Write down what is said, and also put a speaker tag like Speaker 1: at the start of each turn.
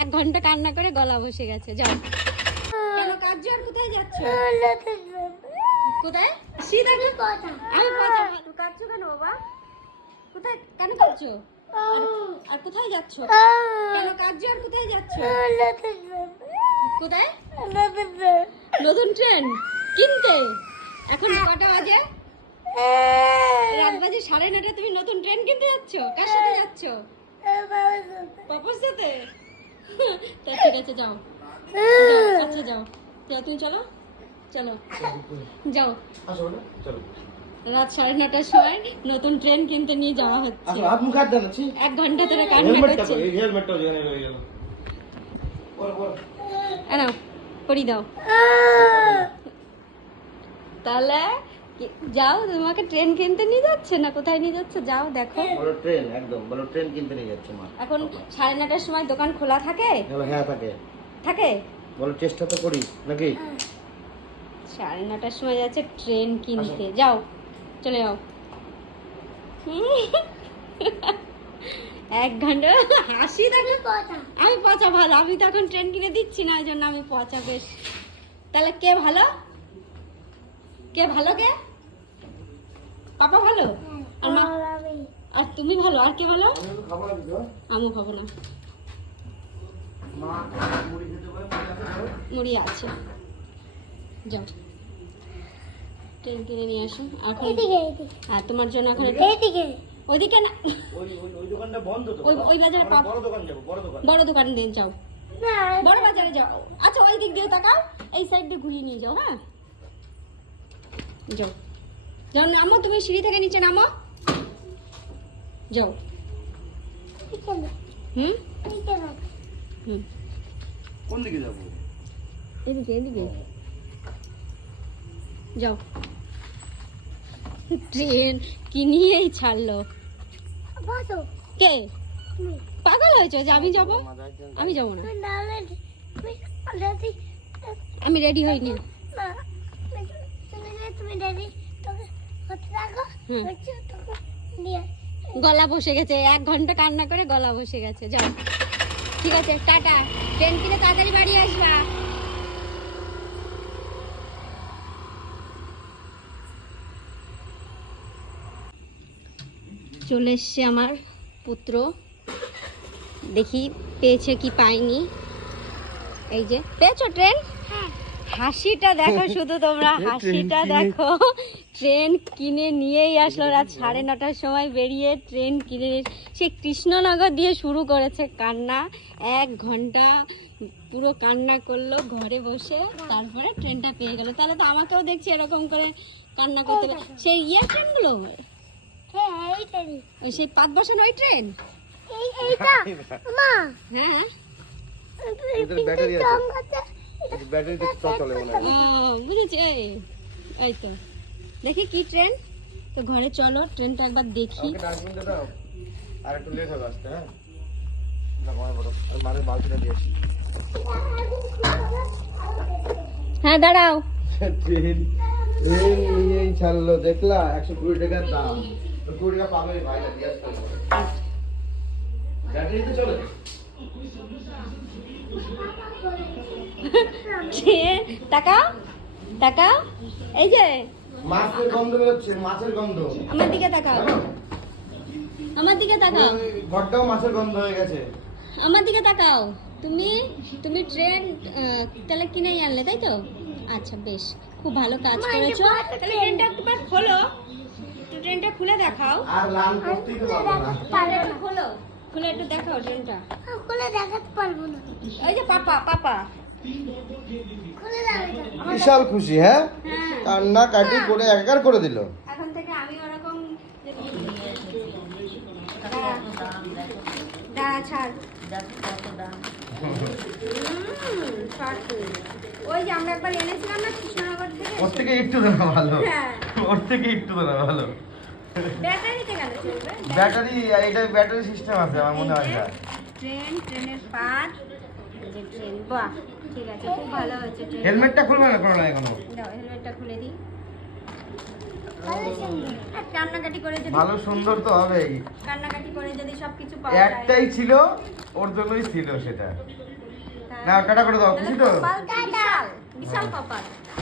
Speaker 1: এক ঘণ্টা কান্না করে গলা বসে গেছে যাও। কেন কাজ আর কোথায় যাচ্ছ? কোথায়? শীত আমি আমি পচা। ভালো কাঁদছো কেন বাবা? কোথায়? কেন কাঁদছো? আর- কোথায় যাচ্ছ? কেন কাঁদছো আর কোথায় যাচ্ছ? কোথায়? নতুন ট্রেন। কিনতে। এখন কটা বাজে? রাত বাজে সাড়ে নটা তুমি নতুন ট্রেন কিনতে যাচ্ছ? কার সাথে যাচ্ছ? পাপার সাথে? তা ঠিক আছে যাও। আচ্ছা যাও। তুমি চলো চলো। যাও। রাত সাড়ে নটার সময় নতুন ট্রেন কিনতে নিয়ে যাওয়া হচ্ছে।
Speaker 2: আছি
Speaker 1: এক ঘণ্টা ধরে কান্না করছে পরি দাও। তাহলে যাও তোমাকে ট্রেন কিনতে নিয়ে যাচ্ছে না? কোথায় নিয়ে যাচ্ছে? যাও দেখো।
Speaker 2: বলো ট্রেন একদম বলো ট্রেন কিনতে নিয়ে যাচ্ছে মা।
Speaker 1: এখন সাড়ে নটার সময় দোকান খোলা থাকে?
Speaker 2: হ্যাঁ থাকে।
Speaker 1: থাকে?
Speaker 2: বলো চেষ্টা তো করি নাকি?
Speaker 1: সাড়ে নটার সময় যাচ্ছে ট্রেন কিনতে। যাও চলে যাও। এক ঘণ্টা হাসি থাকে আমি পচা। ভালো আমি তো এখন ট্রেন কিনে দিচ্ছি না ওই জন্য আমি পচা বেশ। তাহলে কে ভালো? কে ভালো কে? পাপা ভালো? আর মা? আর তুমি ভালো? আর কে ভালো?
Speaker 2: আমি তো খাবার দিতে
Speaker 1: আমি খাব না।
Speaker 2: মুড়ি
Speaker 1: আছে যাও। ট্রেন কিনে নিয়ে আসো। এখন আর তোমার জন্য এখন ওইদিকে না
Speaker 2: ওই ওই ওই দোকানটা বন্ধ তো।
Speaker 1: ওই- ওই বাজারে
Speaker 2: বড় দোকান যাব বড় দোকান।
Speaker 1: বড় দোকান দিয়ে যাও। বড় বাজারে যাও। আচ্ছা ওই দিক দিয়ে তাকাও। এই সাইড দিয়ে ঘুরিয়ে নিয়ে যাও হ্যাঁ? যাও। যাও নামো তুমি সিঁড়ি থেকে নিচে নামো। যাও। হুম? হুম।
Speaker 2: কোন দিকে যাব?
Speaker 1: এদিকে এদিকে। যাও। ট্রেন কি নিয়েই ছাড়লো? কে? পাগল হয়েছে যে আমি যাব? আমি যাব না। আমি রেডি হইনি। গলা বসে গেছে। এক ঘণ্টা কান্না করে গলা বসে গেছে। যাও। ঠিক আছে, টাটা। ট্রেন কিনে তাড়াতাড়ি বাড়ি আসবা। চলে এসছে আমার পুত্র। দেখি পেয়েছে কি পাইনি এই যে, পেয়েছ ট্রেন? হাসিটা দেখো শুধু তোমরা হাসিটা দেখো। ট্রেন কিনে নিয়েই আসলো রাত সাড়ে নটার সময় বেরিয়ে ট্রেন কিনে সে কৃষ্ণনগর দিয়ে শুরু করেছে কান্না। এক ঘণ্টা পুরো কান্না করল ঘরে বসে তারপরে ট্রেনটা পেয়ে গেল। তাহলে তো আমাকেও দেখছি এরকম করে কান্না করতে হবে। সেই ইয়ে ট্রেনগুলো ওই সেই পাত বসানো ওই ট্রেন? হ্যাঁ।
Speaker 2: এদের ব্যাটারি আছে ব্যাটারিতে চলে মনে হয়।
Speaker 1: বুঝেছি এই এই তো। দেখি কি ট্রেন তো ঘরে চলো ট্রেনটা একবার দেখি।
Speaker 2: আর একটু লেট হবে আসতে হ্যাঁ?
Speaker 1: হ্যাঁ দাঁড়াও।
Speaker 2: ট্রেন ট্রেন নিয়েই ছাড়লো দেখলা? একশো কুড়ি টাকার দাম। কুড়ি টাকা পাবে ভাইটা দিয়ে আসতে ব্যাটারি তো চলে।
Speaker 1: ট্রেন তাকাও তাকাও। এই যে
Speaker 2: মাছের গন্ধ বেরোচ্ছে মাছের গন্ধ।
Speaker 1: আমার দিকে তাকাও। আমার দিকে তাকাও।
Speaker 2: ঘরটাও মাছের গন্ধ হয়ে গেছে।
Speaker 1: আমার দিকে তাকাও। তুমি তুমি ট্রেন তাহলে কিনেই আনলে তাই তো? আচ্ছা বেশ। খুব ভালো কাজ করেছ। তাহলে ট্রেনটা একবার খোলো। ট্রেনটা খুলে দেখাও।
Speaker 2: আর লাল করতেই তো পারব না।
Speaker 1: খোলো। খুলে একটু দেখাও ট্রেনটা
Speaker 3: দেখাতে পারব না।
Speaker 1: ওই যে পাপা পাপা।
Speaker 3: খুলে দাও
Speaker 2: বিশাল খুশি হ্যাঁ?
Speaker 1: হ্যাঁ।
Speaker 2: কান্না কাটি করে একাকার করে দিল।
Speaker 1: এখন থেকে আমি ওরকম দাঁড়া দাঁড়া ছাড়। ওই যে আমরা একবার এনেছিলাম না কৃষ্ণনগর থেকে?
Speaker 2: ওর থেকে একটু ভালো।
Speaker 1: হ্যাঁ।
Speaker 2: ওর থেকে একটু দেওয়া ভালো। ব্যাটারি এটা ব্যাটারি সিস্টেম আছে আমার মনে হয়
Speaker 1: ট্রেন ট্রেনের পাট যে ট্রেন বাহ ঠিক আছে খুব ভালো হয়েছে ট্রেন।
Speaker 2: হেলমেটটা খুলবে না কোনো এখনও?
Speaker 1: দাও হেলমেটটা খুলে দিই। কান্নাকাটি করে যদি
Speaker 2: ভালো সুন্দর তো হবেই।
Speaker 1: কান্নাকাটি করে যদি সবকিছু পাওয়া যায়।
Speaker 2: একটাই ছিল ওর জন্যই ছিল সেটা। না টাটা করে দাও খুশি তো?
Speaker 1: বিশাল। বিশাল কপাল।